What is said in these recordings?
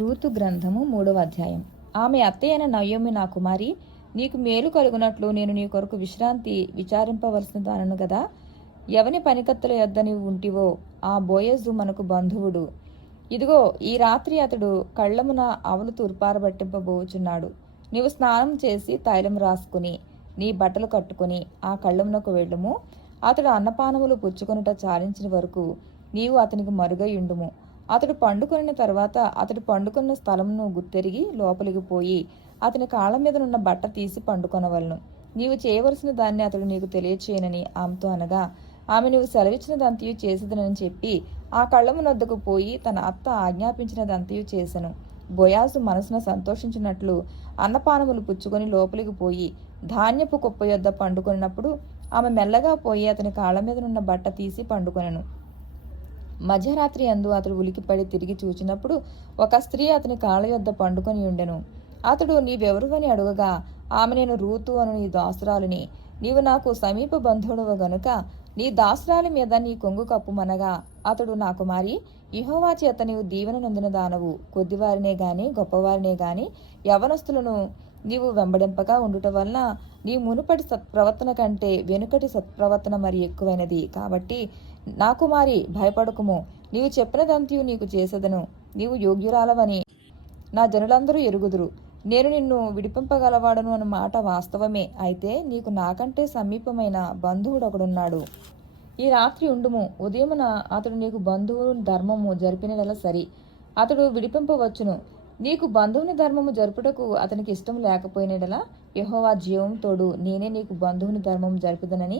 Ruth గ్రంథము 3వ అధ్యాయం. ఆమె అత్తయ్యైన నయోమి, నా కుమారి, నీకు మేలు కలుగునట్లు నేను నీ కొరకు విశ్రాంతి విచారింపవలసిన దానను గదా. ఎవని పనికత్తుల యొద్ద నీవు ఉంటివో ఆ బోయజు మనకు బంధువుడు. ఇదిగో, ఈ రాత్రి అతడు కళ్ళమున అవలు తూర్పారబట్టింపబోచున్నాడు. నీవు స్నానం చేసి తైలం రాసుకుని నీ బట్టలు కట్టుకుని ఆ కళ్ళమునకు వెళ్ళుము. అతడు అన్నపానములు పుచ్చుకొనుట చాలించిన వరకు నీవు అతనికి మరుగయుండుము. అతడు పండుకొనిన తర్వాత అతడు పండుకున్న స్థలమును గుర్తెరిగి లోపలికి పోయి అతని కాళ్ళ మీదనున్న బట్ట తీసి పండుకొనవలను. నీవు చేయవలసిన దాన్ని అతడు నీకు తెలియచేయనని ఆమెతో అనగా, ఆమె నీవు సెలవిచ్చినదంతయు చేసేదనని చెప్పి ఆ కళ్ళమునొద్దకు పోయి తన అత్త ఆజ్ఞాపించినదంతయు చేసెను. బోయాజు మనసున సంతోషించినట్లు అన్నపానములు పుచ్చుకొని లోపలికి పోయి ధాన్యపు కుప్ప యొద్ద పండుకొనినప్పుడు ఆమె మెల్లగా పోయి అతని కాళ్ళ మీదనున్న బట్ట తీసి పండుకొనెను. మధ్యరాత్రి యందు అతడు ఉలికిపడి తిరిగి చూచినప్పుడు ఒక స్త్రీ అతని కాళ్ళ యొద్ద పండుకొని ఉండెను. అతడు, నీవెవరువని అడుగగా, ఆమె, నేను రూతు అను నీ దాసురాలిని. నీవు నాకు సమీప బంధువుడవు గనుక నీ దాసురాలి మీద నీ కొంగు కప్పుమనగా, అతడు, నా కుమారి, యెహోవా చేత నీవు దీవెన నొందిన దానవు. కొద్దివారినే గాని గొప్పవారినే గాని యవనస్తులను నీవు వెంబడింపగా ఉండుట వలన నీ మునుపటి సత్ప్రవర్తన కంటే వెనుకటి సత్ప్రవర్తన మరి ఎక్కువైనది. కాబట్టి నా కుమారి, భయపడకుము. నీవు చెప్పినదంతయు నీకు చేసేదను. నీవు యోగ్యురాలవని నా జనులందరూ ఎరుగుదురు. నేను నిన్ను విడిపింపగలవాడను అన్న మాట వాస్తవమే. అయితే నీకు నాకంటే సమీపమైన బంధువుడొకడున్నాడు. ఈ రాత్రి ఉండుము. ఉదయమున అతడు నీకు బంధువు ధర్మము జరిపినలా సరి, అతడు విడిపింపవచ్చును. నీకు బంధువుని ధర్మము జరుపుటకు అతనికి ఇష్టం లేకపోయినలా యెహోవా జీవం తోడు, నేనే నీకు బంధువుని ధర్మము జరిపిదనని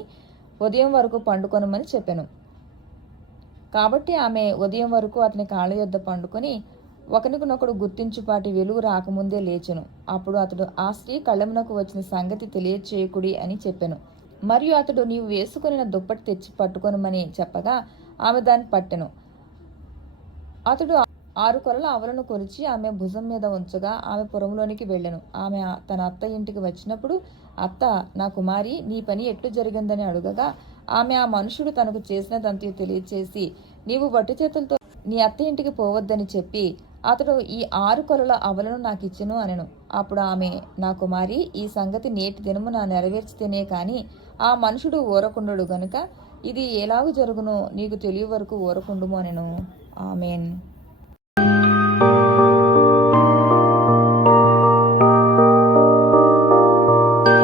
ఉదయం వరకు పండుకొనమని చెప్పెను. కాబట్టి ఆమె ఉదయం వరకు అతని కాళ్ళ యొద్ద పండుకొని ఒకనికొనొకడు గుర్తించుపాటి వెలుగు రాకముందే లేచెను. అప్పుడు అతడు, ఆ స్త్రీ కళ్ళమునకు వచ్చిన సంగతి తెలియచేయకుడి అని చెప్పెను. మరియు అతడు, నీవు వేసుకొనిన దుప్పటి తెచ్చి పట్టుకొనమని చెప్పగా ఆమె దాన్ని పట్టెను. అతడు 6 కొలల అవలను కొలిచి ఆమె భుజం మీద ఉంచగా ఆమె పురంలోనికి వెళ్ళెను. ఆమె తన అత్త ఇంటికి వచ్చినప్పుడు అత్త, నా కుమారి, నీ పని ఎట్లు జరిగిందని అడుగగా ఆమె ఆ మనుషుడు తనకు చేసినదంతయు తెలియచేసి, నీవు వట్టి చేతులతో నీ అత్త ఇంటికి పోవద్దని చెప్పి అతడు ఈ 6 కొలల అవలను నాకు ఇచ్చెను అనెను. అప్పుడు ఆమె, నా కుమారి, ఈ సంగతి నేటి దినమున నెరవేర్చితేనే కాని ఆ మనుషుడు ఊరకుండడు గనుక ఇది ఎలాగు జరుగునో నీకు తెలియ వరకు ఊరకుండుము అనెను. ఆమెన్.